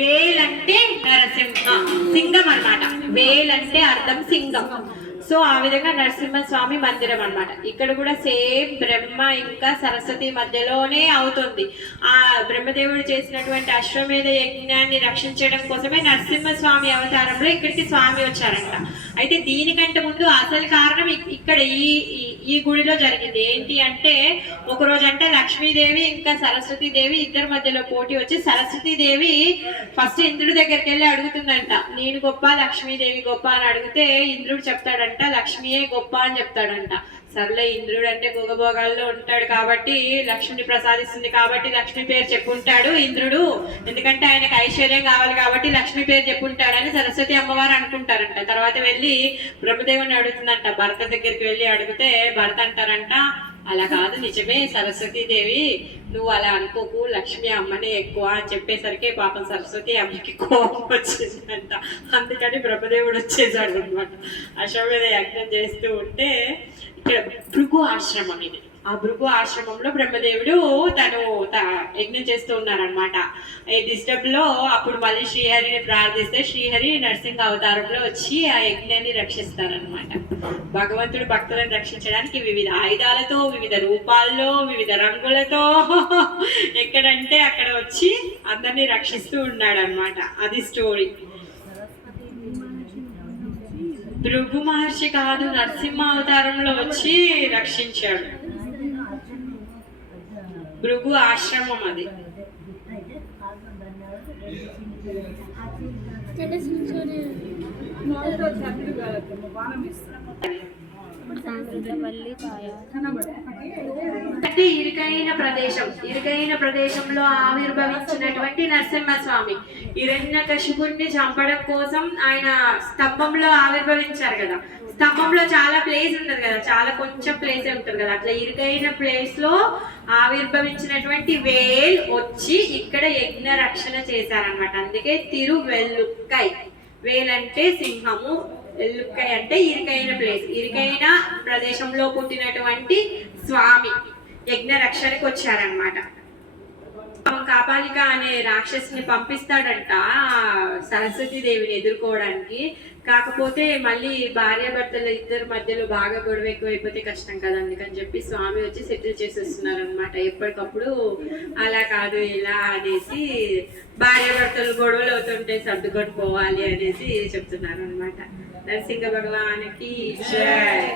వేల్ అంటే నరసింహ సింగం అన్నమాట. వేల్ అంటే అర్థం సింగం. సో ఆ విధంగా నరసింహస్వామి మందిరం అన్నమాట. ఇక్కడ కూడా సేమ్ బ్రహ్మ ఇంకా సరస్వతి మధ్యలోనే అవుతుంది. ఆ బ్రహ్మదేవుడు చేసినటువంటి అశ్వమేధ యజ్ఞాన్ని రక్షించడం కోసమే నరసింహస్వామి అవతారంలో ఇక్కడికి స్వామి వచ్చారంట. అయితే దీనికంటే ముందు అసలు కారణం ఇక్కడ ఈ ఈ గుడిలో జరిగింది. ఏంటి అంటే ఒక రోజు అంటే లక్ష్మీదేవి ఇంకా సరస్వతీదేవి ఇద్దరి మధ్యలో పోటీ వచ్చి సరస్వతీదేవి ఫస్ట్ ఇంద్రుడి దగ్గరికి వెళ్ళి అడుగుతుందంట, నేను గొప్ప లక్ష్మీదేవి గొప్ప అని అడిగితే ఇంద్రుడు చెప్తాడంట లక్ష్మీయే గొప్ప అని చెప్తాడంట. సర్లే ఇంద్రుడు అంటే భోగభోగాల్లో ఉంటాడు కాబట్టి లక్ష్మిని ప్రసాదిస్తుంది కాబట్టి లక్ష్మి పేరు చెప్పుంటాడు ఇంద్రుడు, ఎందుకంటే ఆయనకు ఐశ్వర్యం కావాలి కాబట్టి లక్ష్మి పేరు చెప్పుంటాడని సరస్వతి అమ్మవారు అనుకుంటారంట. తర్వాత వెళ్ళి బ్రహ్మదేవుని అడుగుతుందంట, భరత దగ్గరికి వెళ్ళి అడిగితే భరత అంటారంట, అలా కాదు నిజమే సరస్వతీదేవి, నువ్వు అలా అనుకోకు, లక్ష్మి అమ్మనే ఎక్కువ అని చెప్పేసరికి పాపం సరస్వతి అమ్మకి కోపం వచ్చిందంట. అందుకని బ్రహ్మదేవుడు వచ్చేసాడు అనమాట. అశ్వమేధ యజ్ఞం చేస్తూ ఉంటే ఇక్కడ భృగు ఆశ్రమం ఇది. ఆ భృగు ఆశ్రమంలో బ్రహ్మదేవుడు తను యజ్ఞం చేస్తూ ఉన్నారనమాట. ఈ డిస్టర్బ్ లో అప్పుడు మళ్ళీ శ్రీహరిని ప్రార్థిస్తే శ్రీహరి నరసింహ అవతారంలో వచ్చి ఆ యజ్ఞాన్ని రక్షిస్తారనమాట. భగవంతుడు భక్తులను రక్షించడానికి వివిధ ఆయుధాలతో, వివిధ రూపాల్లో, వివిధ రంగులతో ఎక్కడంటే అక్కడ వచ్చి అందరినీ రక్షిస్తూ ఉన్నాడు అనమాట. అది స్టోరీ. భృగు మహర్షి కాదు, నరసింహ అవతారంలో వచ్చి రక్షించాడు. భృగు ఆశ్రమం అది. ఇరుకైన ప్రదేశం, ఇరుకైన ప్రదేశంలో ఆవిర్భవించినటువంటి నరసింహస్వామి హిరణ్యకశిపుణ్ణి చంపడం కోసం ఆయన స్తంభంలో ఆవిర్భవించారు కదా. స్తంభంలో చాలా ప్లేస్ ఉంటుంది కదా, చాలా కొంచెం ప్లేస్ ఉంటుంది కదా, అట్లా ఇరుకైన ప్లేస్ లో ఆవిర్భవించినటువంటి వేల్ వచ్చి ఇక్కడ యజ్ఞ రక్షణ చేశారనమాట. అందుకే తిరువెల్లుక్కై. వేల్ అంటే సింహము, ఎల్లుక్కై అంటే ఇరుకైన ప్లేస్. ఇరుకైన ప్రదేశంలో పుట్టినటువంటి స్వామి యజ్ఞ రక్షణకి వచ్చారనమాట. కాపాలిక అనే రాక్షసిని పంపిస్తాడంట సరస్వతీదేవిని ఎదుర్కోవడానికి. కాకపోతే మళ్ళీ భార్యాభర్తల ఇద్దరి మధ్యలో బాగా గొడవ ఎక్కువైపోతే కష్టం కదా, అందుకని చెప్పి స్వామి వచ్చి సెటిల్ చేసేస్తున్నారు అనమాట. ఎప్పటికప్పుడు అలా కాదు ఇలా అనేసి భార్యాభర్తలు గొడవలు అవుతుంటే సర్దుకొని పోవాలి అనేసి చెప్తున్నారు అనమాట. నరసింహ భగవానికి జై.